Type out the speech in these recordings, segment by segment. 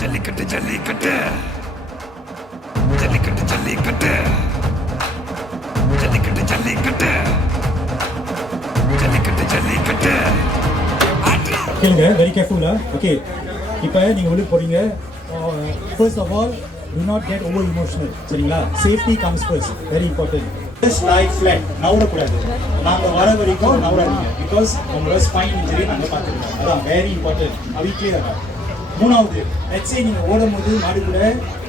ஜல்லிக்கட்டு ஜல்லிக்கட்டு ஜல்லிக்கட்டு ஜல்லிக்கட்டு ஜல்லிக்கட்டு ஜல்லிக்கட்டு ஜல்லிக்கட்டு ஜல்லிக்கட்டு. கேளுங்க, வெரி கேர்ஃபுல்லா. ஓகே, இப்போ நீங்கள் உள்ள போறீங்க. First of all, do not get over emotional. சரிங்களா? Safety comes first, very important. Just lie flat, நவரக்கூடாது. நாங்கள் வர வரைக்கும் நவராதீங்க. பிகாஸ் உங்களோட ஸ்பைன் இன்ஜுரி நாங்கள் பார்த்துருக்கோம். அதான் வெரி இம்பார்ட்டன்ட். அது கிளியரா? மூணாவது, லெட்ஸ் சே நீங்கள் ஓடும் போது மாடு கூட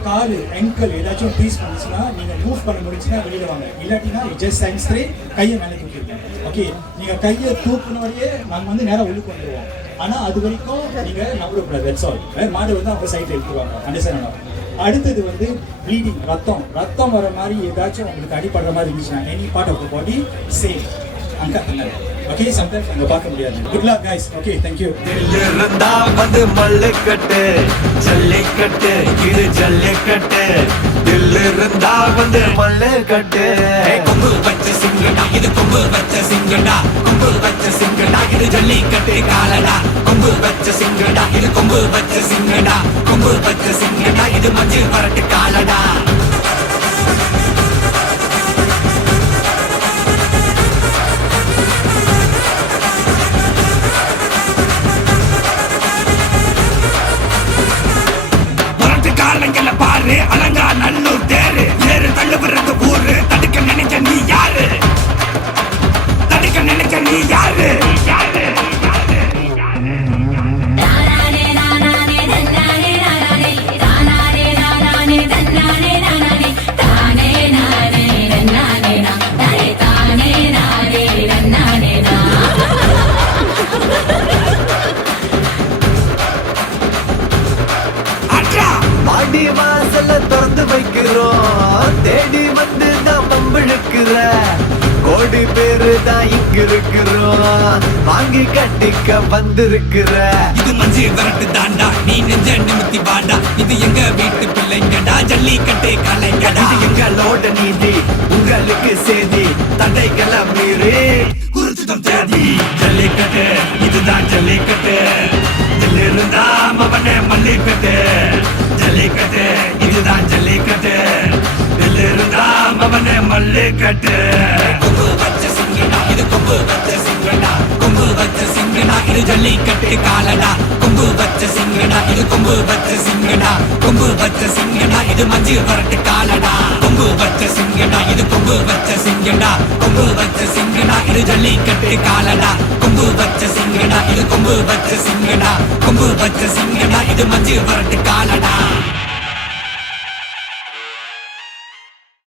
கால் ஆங்கிள் ஏதாச்சும் ட்ரீஸ் பண்ணிச்சுன்னா நீங்கள் மூவ் பண்ண முடிச்சுன்னா வெளியில் வாங்க. இல்லாட்டினா ஜஸ்ட் ஸ்டாண்ட் ஸ்ட்ரெயிட், கையை மேலே தூக்கிடுங்க. ஓகே, நீங்கள் கையை தூக்குனோடையே நாங்கள் வந்து நேராக உள்ளுக்கு வந்துடுவோம். ஆனால் அது வரைக்கும் நீங்கள் நம்பக்கூடாது. That's all. மாடு வந்து அவங்க சைட்டில் எடுத்துருவாங்க. அண்டர்ஸ்டாண்ட்? அடுத்தது வந்து ப்ளீடிங், ரத்தம் வர மாதிரி ஏதாச்சும் உங்களுக்கு அடிப்படுற மாதிரி இருந்துச்சுன்னா any part of the body same அங்கே தங்க. ஓகே, சம்டைம்ஸ் அங்கே பார்க்க முடியாது. Good luck guys. Okay, thank you. இருந்தா வந்து மல்லுக்கட்டு ஜல்லிக்கட்டு, இது ஜல்லிக்கட்டு. தில்லு இருந்தா வந்து மல்லுக்கட்டு. கொம்பு வச்ச சிங்கடா, இது கொம்பு வச்ச சிங்கடா. கொம்பு வச்ச சிங்கடா, இது ஜல்லிக்கட்டு காலடா. கொம்பு வச்ச சிங்கடா, இது கொம்பு வச்ச சிங்கடா. கொம்பு வச்ச சிங்கடா, இது மஞ்சள் வரட்டு காலடா. காலங்கள பாரு, அலங்கா நல்லூர் தேரு. ஏறு தள்ளு விடுறது ஊரு. தடுக்க நினைக்க நீ யாரு? தடுக்க நினைக்க நீ யாரு? யாரு? மாடி வாசல திறந்து வைக்கிறோம், தேடி வந்து தான் பம்பிழுக்கிற. கோடி பேரு தான் இங்க இருக்கிறோம், வாங்கி கட்டிக்க வந்திருக்கிற. இது மஞ்சு விரட்டு தாண்டா, நீ நெஞ்ச நிமித்தி வாடா. இது எங்க வீட்டு பிள்ளைங்கடா, ஜல்லிக்கட்டு கலைங்கடா. இது எங்களோட நீதி, உங்களுக்கு சேதி. தடைகளை மீறி குறிச்சுதான் தேதி. ஜல்லிக்கட்டு, இதுதான் ஜல்லிக்கட்டு. இதில் இருந்தா மவனே மல்லிக்கட்டு. ஜல்லிக்கட்டு, இதுதான் ஜல்லிக்கட்டு. இதில் இருந்தா மவனே மல்லிக்கட்டு. கொம்பு வச்ச சிங்கடா, இது கொம்பு வச்ச சிங்கடா. கொம்பு வச்ச சிங்கடா, இது ஜல்லிக்கட்டு காலடா. கொம்பு வச்ச சிங்கடா, இது கொம்பு வச்ச சிங்கடா. கொம்பு வச்ச சிங்கடா, இது மஞ்சு வரட்டு காலடா. கொம்பு வச்ச சிங்கடா, இது கொம்பு வச்ச சிங்கடா. கொம்பு வச்ச சிங்கடா, இது ஜல்லிக்கட்டு காலடா. கொம்பு வச்ச சிங்கடா, இது கொம்பு வச்ச சிங்கடா. கொம்பு வச்ச சிங்கடா, இது மஞ்சு வரட்டு காலடா.